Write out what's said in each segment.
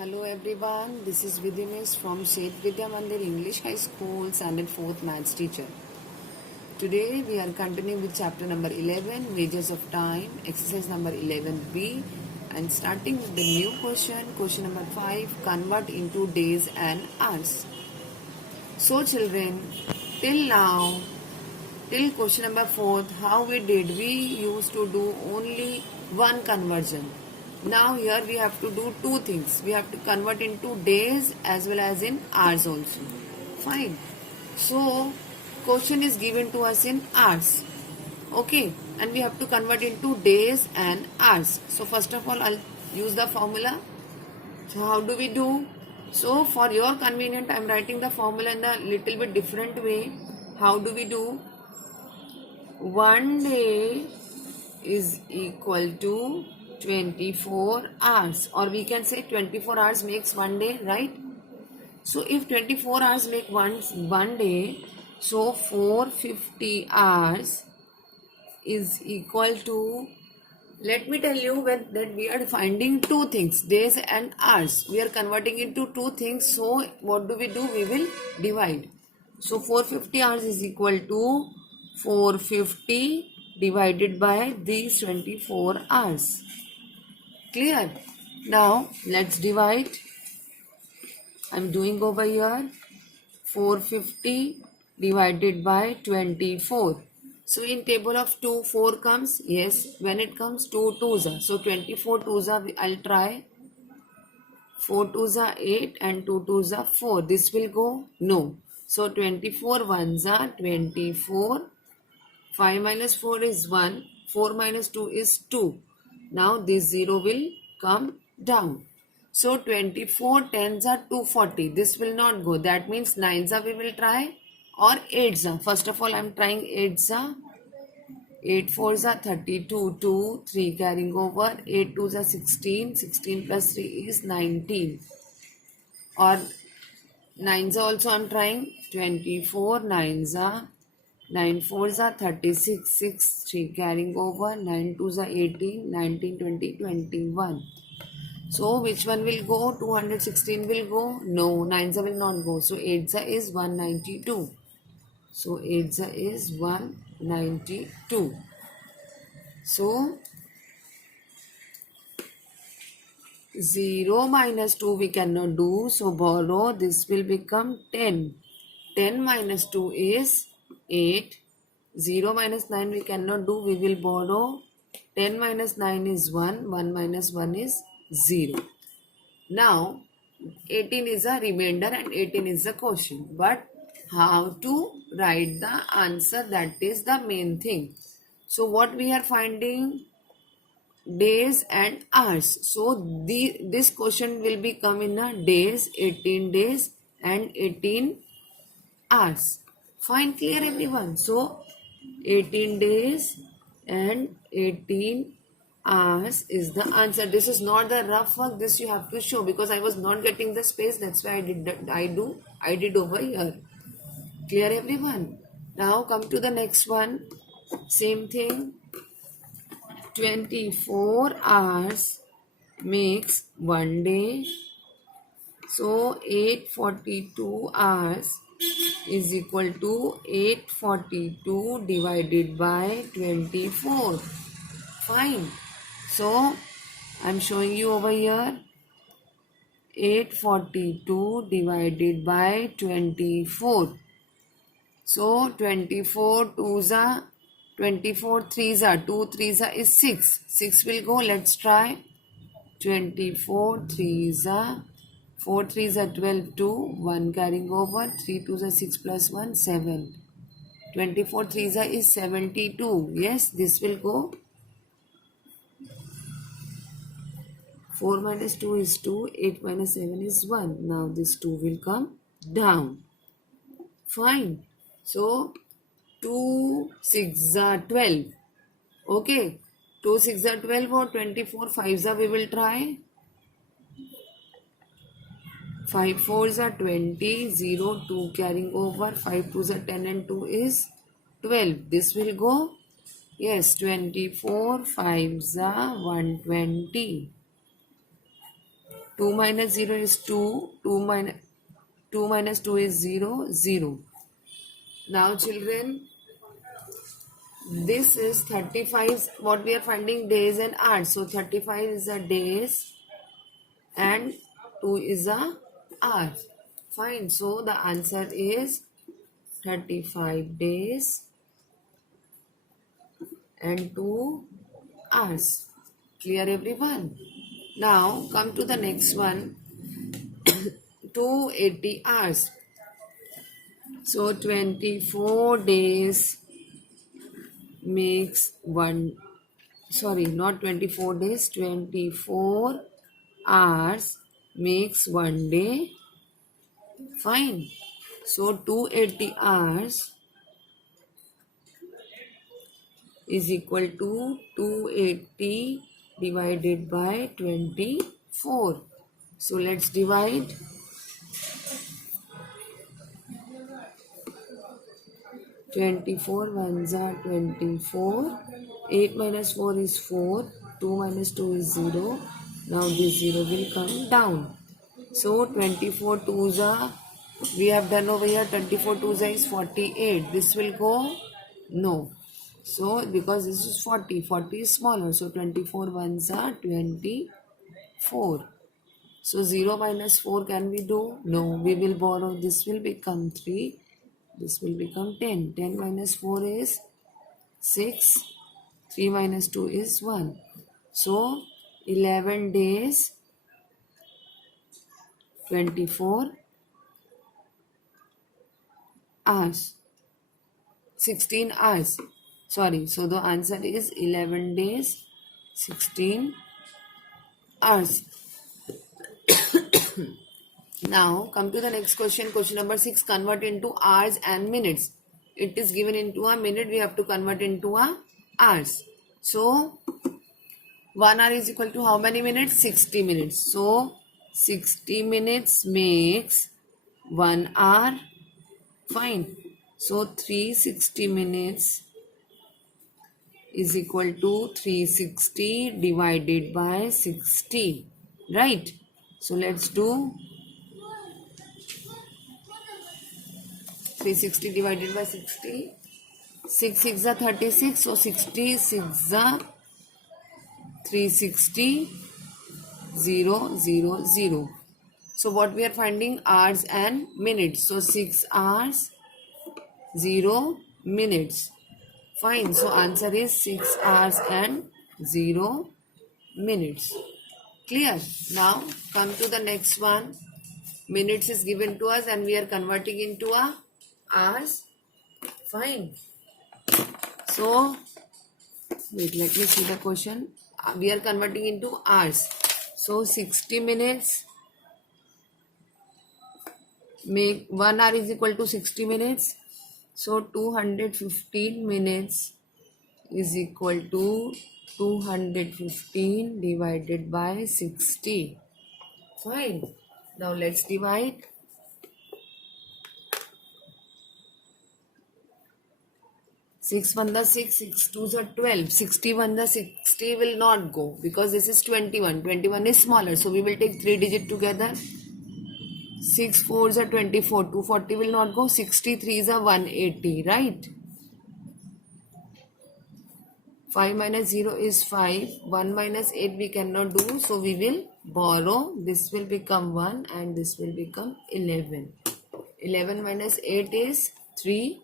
Hello everyone, this is Vidyanis from Seth Vidya Mandir English High School, Standard 4th Maths teacher. Today we are continuing with chapter number 11, Wages of Time, exercise number 11b, and starting with the new question number 5, convert into days and hours. So children, till now, till question number 4, how we did? We used to do only one conversion. Now here we have to do two things. We have to convert into days as well as in hours also. Fine. So question is given to us in hours. Okay. And we have to convert into days and hours. So first of all, I'll use the formula. So how do we do? So for your convenience, I'm writing the formula in a little bit different way. How do we do? 1 day is equal to 24 hours, or we can say 24 hours makes 1 day, right? So if 24 hours make one day, so 450 hours is equal to, let me tell you that we are finding two things, days and hours. We are converting into two things. So what do? We will divide. So 450 hours is equal to 450 divided by these 24 hours. Clear? Now let's divide. I'm doing over here 450 divided by 24. So in table of 2, 4 comes. Yes, when it comes 2 twos are. So 24 twos are, I'll try. 4 twos are 8 and 2 twos are 4. This will go? No. So 24 ones are 24. 5 minus 4 is 1. 4 minus 2 is 2. Now this 0 will come down. So 24 tens are 240. This will not go. That means 9s are we will try, or 8s are. First of all, I am trying 8s are. 8 4s are 32. 2, 3 carrying over. 8 2s are 16. 16 plus 3 is 19. Or 9s are also I am trying. 24 9s are. 9 4s are 36. 6 3 carrying over. 9 2s are 18. 19 20 21. So which one will go? 216 will go? No, 9s will not go. So 8s is 192. So 8s is 192. So 0 minus 2 we cannot do. So borrow. This will become 10. 10 minus 2 is 8. 0 minus 9 we cannot do. We will borrow. 10 minus 9 is 1. 1 minus 1 is 0. Now 18 is a remainder and 18 is the question. But how to write the answer, that is the main thing. So what we are finding? Days and hours. So this question will become in a days, 18 days and 18 hours. Fine, clear everyone? So 18 days and 18 hours is the answer. This is not the rough work. This you have to show, because I was not getting the space. That's why I did over here. Clear everyone? Now come to the next one. Same thing. 24 hours makes 1 day. So 842 hours is equal to 842 divided by 24. Fine. So I'm showing you over here 842 divided by 24. So 24 twos are 24 threes are 2 threes are is 6. 6 will go. Let's try. 24 threes are 4 threes are 12, 2, 1 carrying over, 3 twos are 6 plus 1, 7. 24 threes are is 72. Yes, this will go. 4 minus 2 is 2, 8 minus 7 is 1. Now this 2 will come down. Fine. So 2 6 are 12. Okay. 2 6 are 12 or 24 5s are we will try. 5 4s are 20, 0, 2 carrying over, 5 2s are 10 and 2 is 12. This will go. Yes, 24 5s are 120. 2 minus 0 is 2. 2 minus 2 is 0. 0. Now children, this is 35. What we are finding, days and hours. So 35 is a days and 2 is a hours. Fine. So the answer is 35 days and 2 hours. Clear everyone? Now come to the next one. 280 hours. So 24 days makes one, sorry, not 24 days, 24 hours makes one day. Fine. So 280 hours is equal to 280 divided by 24. So let's divide. 24 ones are 24. 8 minus 4 is 4. 2 minus 2 is 0. Now this 0 will come down. So 24 twos are, we have done over here, 24 twos is 48. This will go? No. So because this is 40, 40 is smaller. So 24 ones are 24. So 0 minus 4 can we do? No. We will borrow. This will become 3. This will become 10. 10 minus 4 is 6. 3 minus 2 is 1. So 11 days, 24 hours. 16 hours. Sorry. So the answer is 11 days, 16 hours. Now come to the next question. Question number 6. Convert into hours and minutes. It is given into a minute. We have to convert into a hours. So 1 hour is equal to how many minutes? 60 minutes. So 60 minutes makes 1 hour. Fine. So 360 minutes is equal to 360 divided by 60. Right? So let's do 360 divided by 60. 6 6 are 36. So 66 are 360 0 0 0. So what we are finding? Hours and minutes. So 6 hours 0 minutes. Fine. So answer is 6 hours and 0 minutes. Clear? Now come to the next one. Minutes is given to us and we are converting into a hours. Fine. So wait, let me see the question. We are converting into hours. So 60 minutes make 1 hour is equal to 60 minutes. So 215 minutes is equal to 215 divided by 60. Fine. Now let's divide. 6 1 the 6, 6 2s are 12. 60 1 the 60 will not go because this is 21. 21 is smaller. So we will take 3 digits together. 6 4s are 24. 240 will not go. 63s are 180. Right? 5 minus 0 is 5. 1 minus 8 we cannot do. So we will borrow. This will become 1 and this will become 11. 11 minus 8 is 3.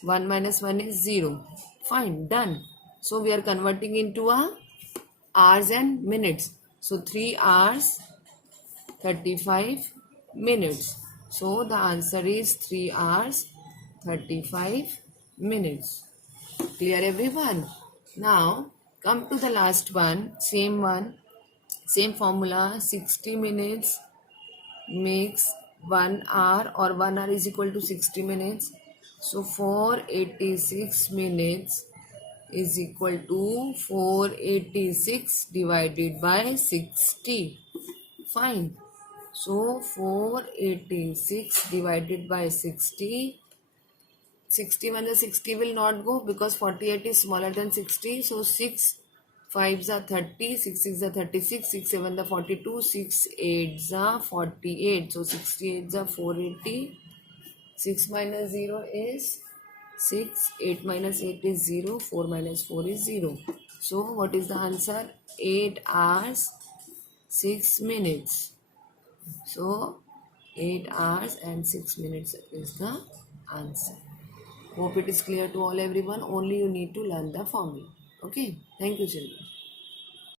1 minus 1 is 0. Fine, done. So we are converting into a hours and minutes. So 3 hours, 35 minutes. So the answer is 3 hours, 35 minutes. Clear everyone? Now come to the last one. Same formula. 60 minutes makes 1 hour or 1 hour is equal to 60 minutes. So 486 minutes is equal to 486 divided by 60. Fine. So 486 divided by 60. 61 and 60 will not go because 48 is smaller than 60. So 6 5s are 30, 6 are 36, 6 7 are 42, 6 8s are 48. So 68s are 480. 6 minus 0 is 6. 8 minus 8 is 0. 4 minus 4 is 0. So what is the answer? 8 hours 6 minutes. So 8 hours and 6 minutes is the answer. Hope it is clear to all everyone. Only you need to learn the formula. Okay. Thank you, children.